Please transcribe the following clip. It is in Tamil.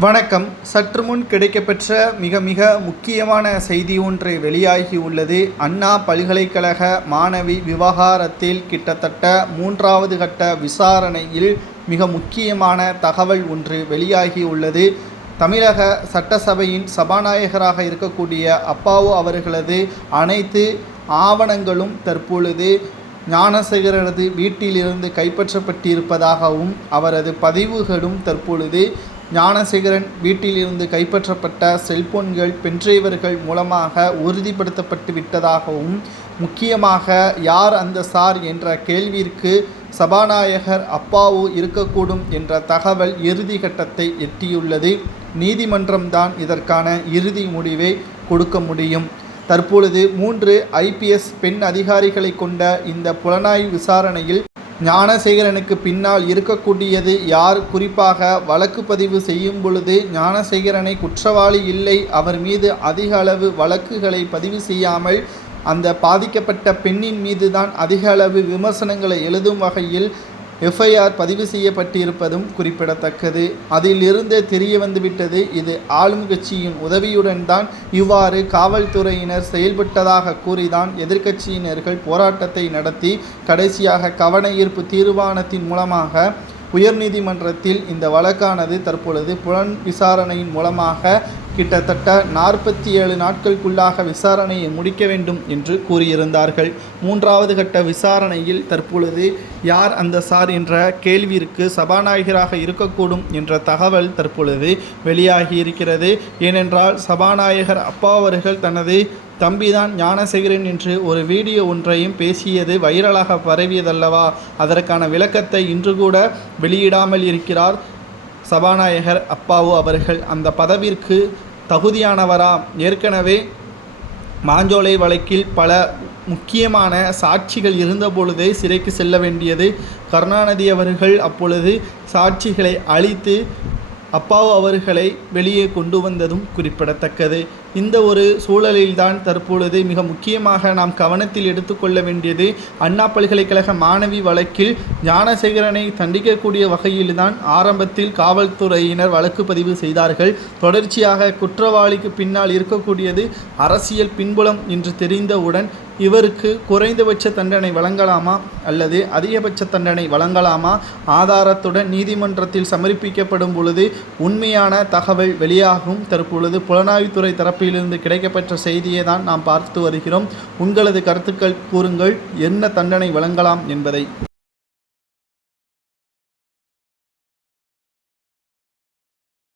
வணக்கம். சற்று முன் கிடைக்கப்பெற்ற மிக முக்கியமான செய்தி ஒன்று வெளியாகியுள்ளது. அண்ணா பல்கலைக்கழக மாணவி விவகாரத்தில் கிட்டத்தட்ட 3வது கட்ட விசாரணையில் மிக முக்கியமான தகவல் ஒன்று வெளியாகியுள்ளது. தமிழக சட்டசபையின் சபாநாயகராக இருக்கக்கூடிய அப்பாவு அவர்களது அனைத்து ஆவணங்களும் தற்பொழுது ஞானசேகரனது வீட்டிலிருந்து கைப்பற்றப்பட்டிருப்பதாகவும் அவரது பதிவுகளும் தற்பொழுது ஞானசேகரன் வீட்டிலிருந்து கைப்பற்றப்பட்ட செல்போன்கள் பென்டிரைவர்கள் மூலமாக உறுதிப்படுத்தப்பட்டு விட்டதாகவும், முக்கியமாக யார் அந்த சார் என்ற கேள்விற்கு சபாநாயகர் அப்பாவு இருக்கக்கூடும் என்ற தகவல் இறுதி கட்டத்தை எட்டியுள்ளது. நீதிமன்றம்தான் இதற்கான இறுதி முடிவை கொடுக்க முடியும். தற்பொழுது 3 IPS பெண் அதிகாரிகளை கொண்ட இந்த புலனாய்வு விசாரணையில் ஞானசேகரனுக்கு பின்னால் இருக்கக்கூடியது யார், குறிப்பாக வழக்கு பதிவு செய்யும் பொழுது ஞானசேகரனை குற்றவாளி இல்லை, அவர் மீது அதிக அளவு வழக்குகளை பதிவு செய்யாமல் அந்த பாதிக்கப்பட்ட பெண்ணின் மீது தான் அதிக அளவு விமர்சனங்களை எழுதும் வகையில் FIR பதிவு செய்யப்பட்டிருப்பதும் குறிப்பிடத்தக்கது. அதிலிருந்து தெரிய வந்துவிட்டது, இது ஆளும் கட்சியின் உதவியுடன் தான் இவ்வாறு காவல்துறையினர் செயல்பட்டதாக கூறிதான் எதிர்க்கட்சியினர்கள் போராட்டத்தை நடத்தி கடைசியாக கவன ஈர்ப்பு தீர்மானத்தின் மூலமாக உயர்நீதிமன்றத்தில் இந்த வழக்கானது தற்பொழுது புலன் விசாரணையின் மூலமாக கிட்டத்தட்ட 47 நாட்களுக்குள்ளாக விசாரணையை முடிக்க வேண்டும் என்று கூறியிருந்தார்கள். 3வது கட்ட விசாரணையில் தற்பொழுது யார் அந்த சார் என்ற கேள்விற்கு சபாநாயகராக இருக்கக்கூடும் என்ற தகவல் தற்பொழுது வெளியாகி இருக்கிறது. ஏனென்றால் சபாநாயகர் அப்பா அவர்கள் தனது தம்பிதான் ஞானசேகரன் என்று ஒரு வீடியோ ஒன்றையும் பேசியது வைரலாக பரவியதல்லவா, அதற்கான விளக்கத்தை இன்று கூட வெளியிடாமல் இருக்கிறார் சபாநாயகர் அப்பாவு அவர்கள். அந்த பதவிற்கு தகுதியானவரா? ஏற்கனவே மாஞ்சோலை வழக்கில் பல முக்கியமான சாட்சிகள் இருந்தபொழுதே சிறைக்கு செல்ல வேண்டியது கருணாநிதி அவர்கள் அப்பொழுது சாட்சிகளை அழித்து அப்பாவு அவர்களை வெளியே கொண்டு வந்ததும் குறிப்பிடத்தக்கது. இந்த ஒரு சூழலில்தான் தற்பொழுது மிக முக்கியமாக நாம் கவனத்தில் எடுத்துக்கொள்ள வேண்டியது, அண்ணா பல்கலைக்கழக மாணவி வழக்கில் ஞானசேகரனை தண்டிக்கக்கூடிய வகையில்தான் ஆரம்பத்தில் காவல்துறையினர் வழக்கு பதிவு செய்தார்கள். தொடர்ச்சியாக குற்றவாளிக்கு பின்னால் இருக்கக்கூடியது அரசியல் பின்புலம் என்று தெரிந்தவுடன் இவருக்கு குறைந்தபட்ச தண்டனை வழங்கலாமா அல்லது அதிகபட்ச தண்டனை வழங்கலாமா, ஆதாரத்துடன் நீதிமன்றத்தில் சமர்ப்பிக்கப்படும் பொழுது உண்மையான தகவல் வெளியாகும். தற்பொழுது புலனாய்வுத்துறை தரப்பிலிருந்து கிடைக்கப்பெற்ற செய்தியை தான் நாம் பார்த்து வருகிறோம். உங்களது கருத்துக்கள் கூறுங்கள், என்ன தண்டனை வழங்கலாம் என்பதை.